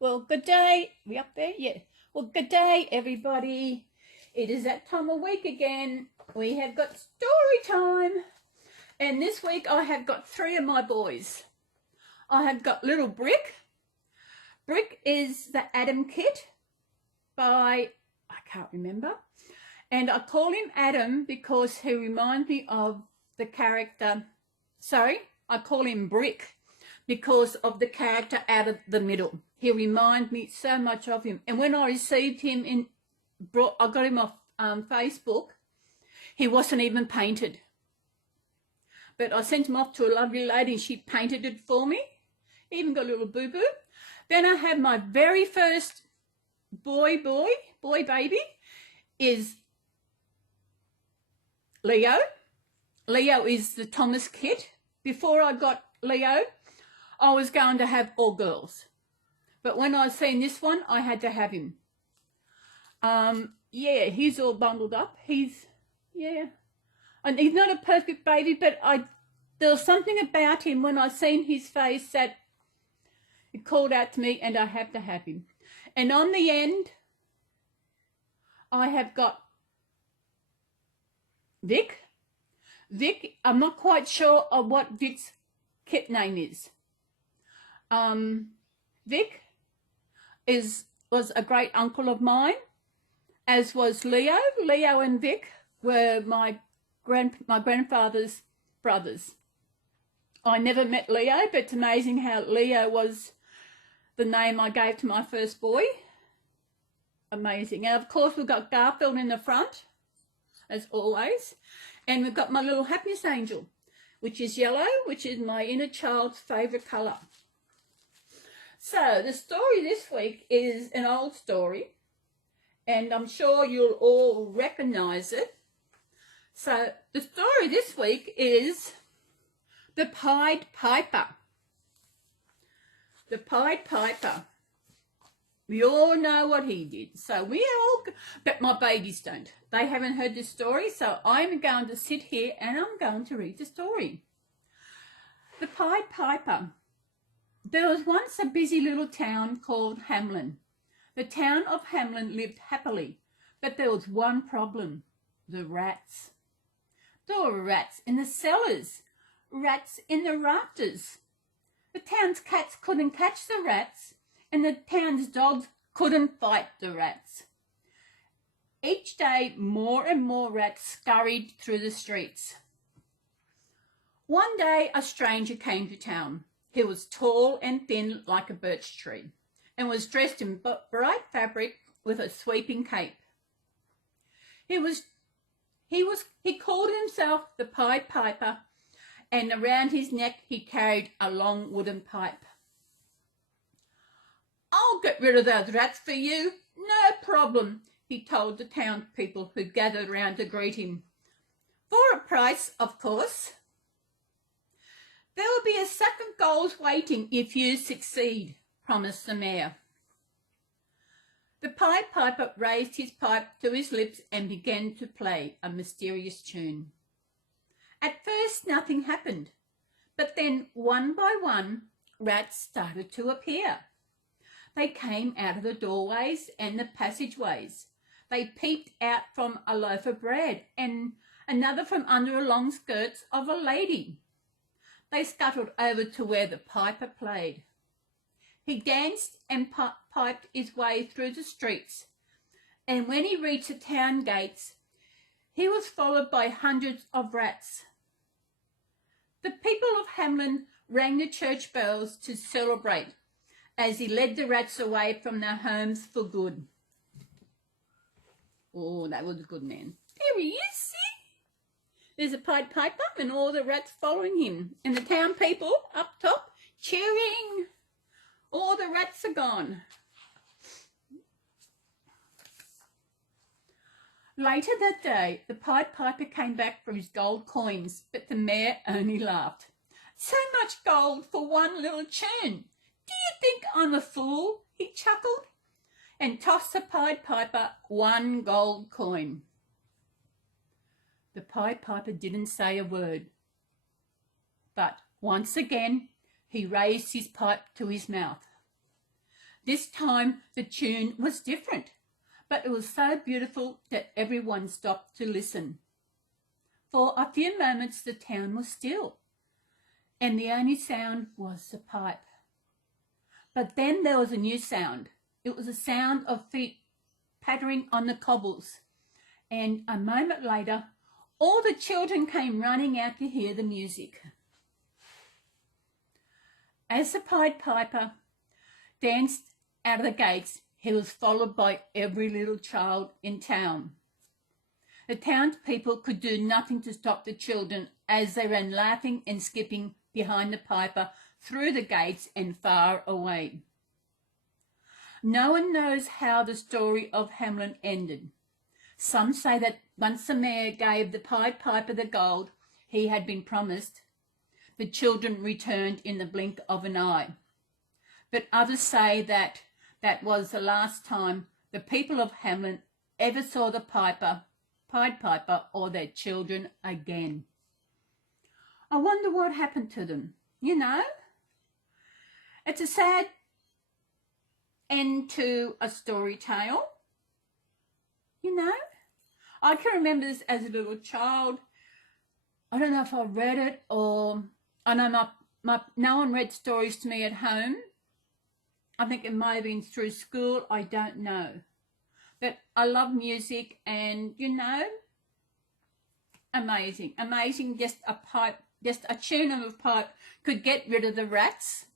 Well, good day. We up there? Yeah. Well, good day, everybody. It is that time of week again. We have got story time. And this week I have got 3 of my boys. I have got little Brick. Brick is the Adam kit by, I can't remember. And I call him Adam because he reminds me of the character. Sorry, I call him Brick because of the character out of the middle. He reminds me so much of him. And when I received him I got him off Facebook, he wasn't even painted. But I sent him off to a lovely lady and she painted it for me. He even got a little boo-boo. Then I had my very first boy baby is Leo. Leo is the Thomas kit. Before I got Leo, I was going to have all girls. But when I seen this one, I had to have him. Yeah, he's all bundled up. Yeah. And he's not a perfect baby, but there was something about him when I seen his face that it called out to me, and I have to have him. And on the end, I have got Vic. Vic, I'm not quite sure of what Vic's kit name is. Vic was a great uncle of mine, as was Leo. Leo and Vic were my grandfather's brothers. I never met Leo, but it's amazing how Leo was the name I gave to my first boy. Amazing. And of course we've got Garfield in the front, as always. And we've got my little happiness angel, which is yellow, which is my inner child's favourite colour. So the story this week is an old story, and I'm sure you'll all recognise it. So the story this week is The Pied Piper. The Pied Piper. We all know what he did. But my babies don't. They haven't heard this story, so I'm going to sit here and I'm going to read the story. The Pied Piper. There was once a busy little town called Hamlin. The town of Hamlin lived happily, but there was one problem: the rats. There were rats in the cellars, rats in the rafters. The town's cats couldn't catch the rats, and the town's dogs couldn't fight the rats. Each day, more and more rats scurried through the streets. One day, a stranger came to town. He was tall and thin like a birch tree, and was dressed in bright fabric with a sweeping cape. He called himself the Pied Piper, and around his neck he carried a long wooden pipe. "I'll get rid of those rats for you, no problem," he told the townspeople who gathered round to greet him. "For a price, of course. There will be a sack of gold waiting if you succeed," promised the mayor. The Pied Piper raised his pipe to his lips and began to play a mysterious tune. At first nothing happened, but then one by one rats started to appear. They came out of the doorways and the passageways. They peeped out from a loaf of bread and another from under the long skirts of a lady. They scuttled over to where the piper played. He danced and piped his way through the streets, and when he reached the town gates, he was followed by hundreds of rats. The people of Hamlin rang the church bells to celebrate as he led the rats away from their homes for good. Oh, that was a good man. There he is, see? There's a Pied Piper and all the rats following him, and the town people up top cheering. All the rats are gone. Later that day, the Pied Piper came back for his gold coins, but the mayor only laughed. "So much gold for one little tune. Do you think I'm a fool?" he chuckled, and tossed the Pied Piper one gold coin. The Pied Piper didn't say a word, but once again he raised his pipe to his mouth. This time the tune was different, but it was so beautiful that everyone stopped to listen. For a few moments the town was still, and the only sound was the pipe. But then there was a new sound. It was a sound of feet pattering on the cobbles, and a moment later all the children came running out to hear the music. As the Pied Piper danced out of the gates, he was followed by every little child in town. The townspeople could do nothing to stop the children as they ran laughing and skipping behind the piper through the gates and far away. No one knows how the story of Hamelin ended. Some say that once the mayor gave the Pied Piper the gold he had been promised, the children returned in the blink of an eye. But others say that that was the last time the people of Hamelin ever saw the Pied Piper or their children again. I wonder what happened to them. You know, it's a sad end to a story tale. You know, I can remember this as a little child. I don't know if I read it, or I know no one read stories to me at home. I think it might have been through school. I don't know. But I love music, and, you know, amazing. Amazing. Just a pipe, just a tune of a pipe could get rid of the rats.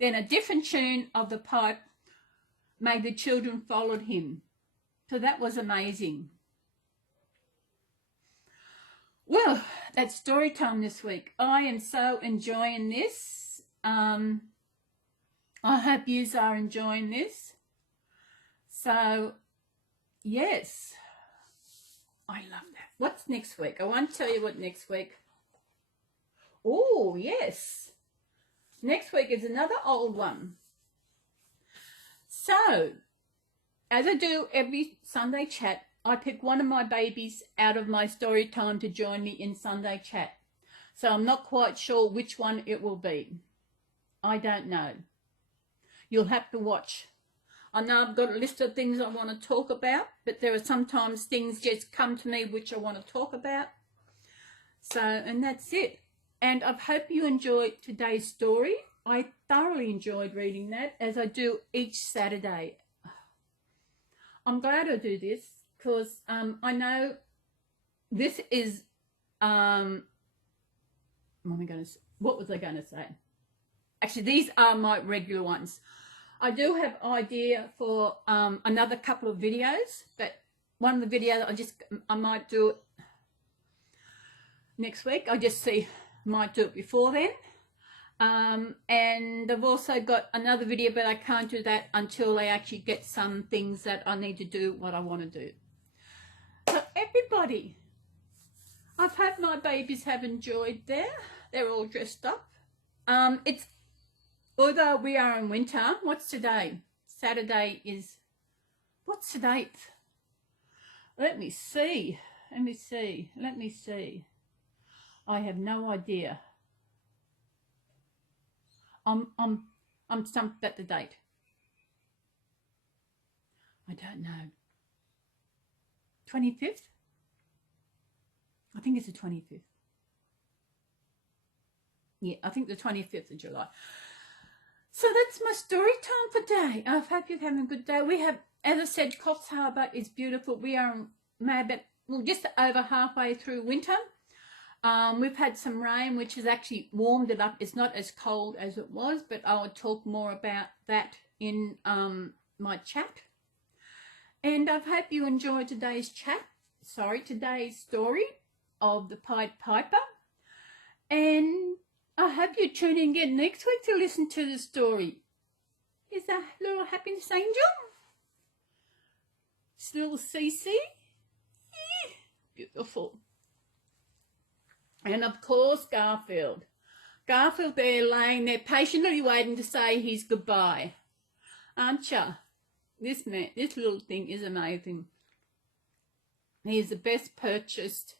Then a different tune of the pipe made the children follow him. So that was amazing. Well, that's story time this week. I am so enjoying this. I hope you are enjoying this. So, yes, I love that. What's next week? I want to tell you what next week. Oh, yes. Next week is another old one. So, as I do every Sunday chat, I pick one of my babies out of my story time to join me in Sunday chat. So I'm not quite sure which one it will be. I don't know. You'll have to watch. I know I've got a list of things I want to talk about, but there are sometimes things just come to me which I want to talk about. So, and that's it. And I hope you enjoyed today's story. I thoroughly enjoyed reading that, as I do each Saturday. I'm glad I do this because I know this is, what was I going to say? Actually, these are my regular ones. I do have idea for another couple of videos, but one of the videos I might do it next week. I just might do it before then. And I've also got another video, but I can't do that until I actually get some things that I need to do what I want to do. So everybody, I hope my babies have enjoyed they're all dressed up. Although we are in winter, what's today? Saturday is, what's the date? Let me see. I have no idea. I'm stumped at the date. I don't know. 25th? I think it's the 25th. Yeah, I think the 25th of July. So that's my story time for today. I hope you're having a good day. We have, as I said, Coffs Harbour is beautiful. We are just over halfway through winter. We've had some rain, which has actually warmed it up. It's not as cold as it was, but I will talk more about that in my chat. And I hope you enjoyed today's story of the Pied Piper. And I hope you tune in again next week to listen to the story. Is that little happiness angel? It's little Cece. Yeah, beautiful. And of course, Garfield. Garfield there laying there patiently waiting to say his goodbye. Aren't ya? This little thing is amazing. He's the best purchase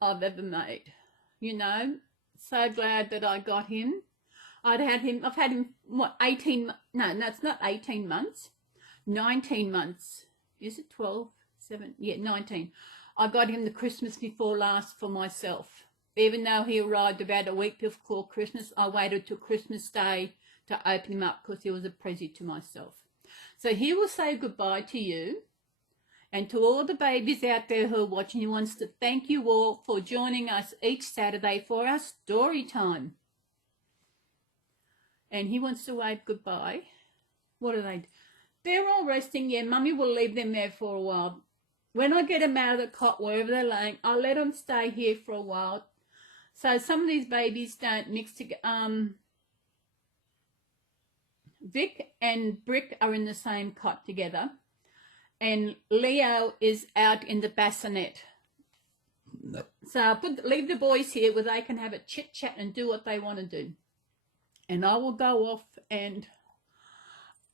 I've ever made. You know, so glad that I got him. I've had him, what, 18, no, it's not 18 months, 19 months. Is it 12, 7? Yeah, 19. I got him the Christmas before last for myself. Even though he arrived about a week before Christmas, I waited till Christmas Day to open him up because he was a present to myself. So he will say goodbye to you and to all the babies out there who are watching. He wants to thank you all for joining us each Saturday for our story time. And he wants to wave goodbye. What are they? They're all resting. Yeah, Mummy will leave them there for a while. When I get them out of the cot, wherever they're laying, I'll let them stay here for a while. So some of these babies don't mix together. Vic and Brick are in the same cot together. And Leo is out in the bassinet. No. So I'll leave the boys here where they can have a chit-chat and do what they want to do. And I will go off, and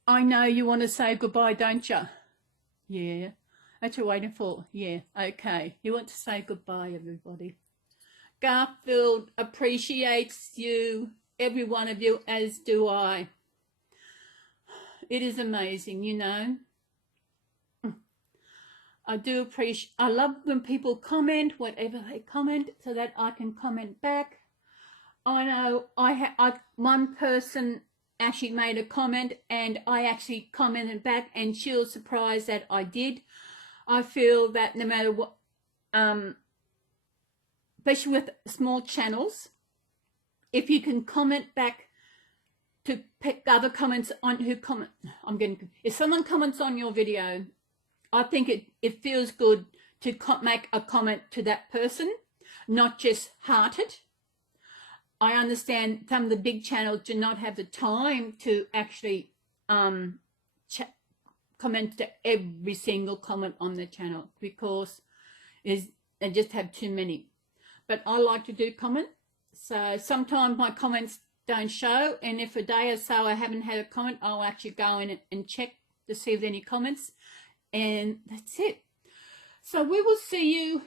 I know you want to say goodbye, don't you? Yeah. That's what you're waiting for. Yeah, okay. You want to say goodbye, everybody. Garfield appreciates you, every one of you, as do I. It is amazing, you know. I do appreciate, I love when people comment, whatever they comment, so that I can comment back. I know one person actually made a comment, and I actually commented back, and she was surprised that I did. I feel that no matter what, especially with small channels, if you can comment back to pick other comments on who comment, if someone comments on your video, I think it feels good to make a comment to that person, not just heart it. I understand some of the big channels do not have the time to actually comment to every single comment on the channel because they just have too many. But I like to do comment. So sometimes my comments don't show, and if a day or so I haven't had a comment, I'll actually go in and check to see if there's any comments. And that's it. So we will see you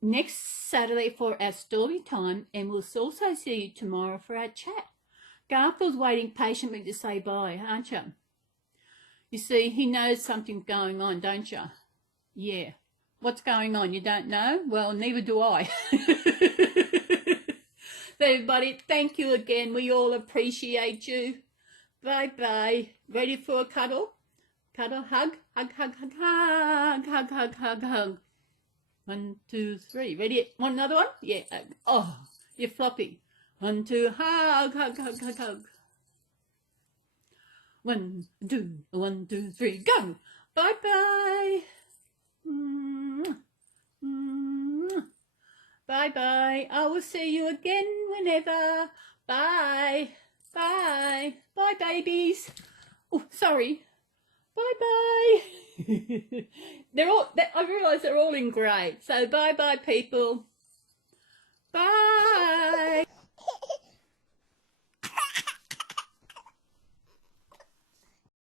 next Saturday for our story time, and we'll also see you tomorrow for our chat. Garfield's waiting patiently to say bye, aren't you? You see, he knows something's going on, don't you? Yeah. What's going on? You don't know? Well, neither do I. So everybody, thank you again. We all appreciate you. Bye-bye. Ready for a cuddle? Cuddle, hug, hug, hug, hug, hug, hug, hug, hug, hug. 1, 2, 3. Ready? Want another one? Yeah. Oh, you're floppy. 1, 2, hug, hug, hug, hug, hug. 1, 2, 1, 2, 3, go. Bye-bye. Bye-bye. I will see you again whenever. Bye. Bye. Bye, babies. Oh, sorry. Bye-bye. I realise they're all in grey. So bye-bye, people. Bye.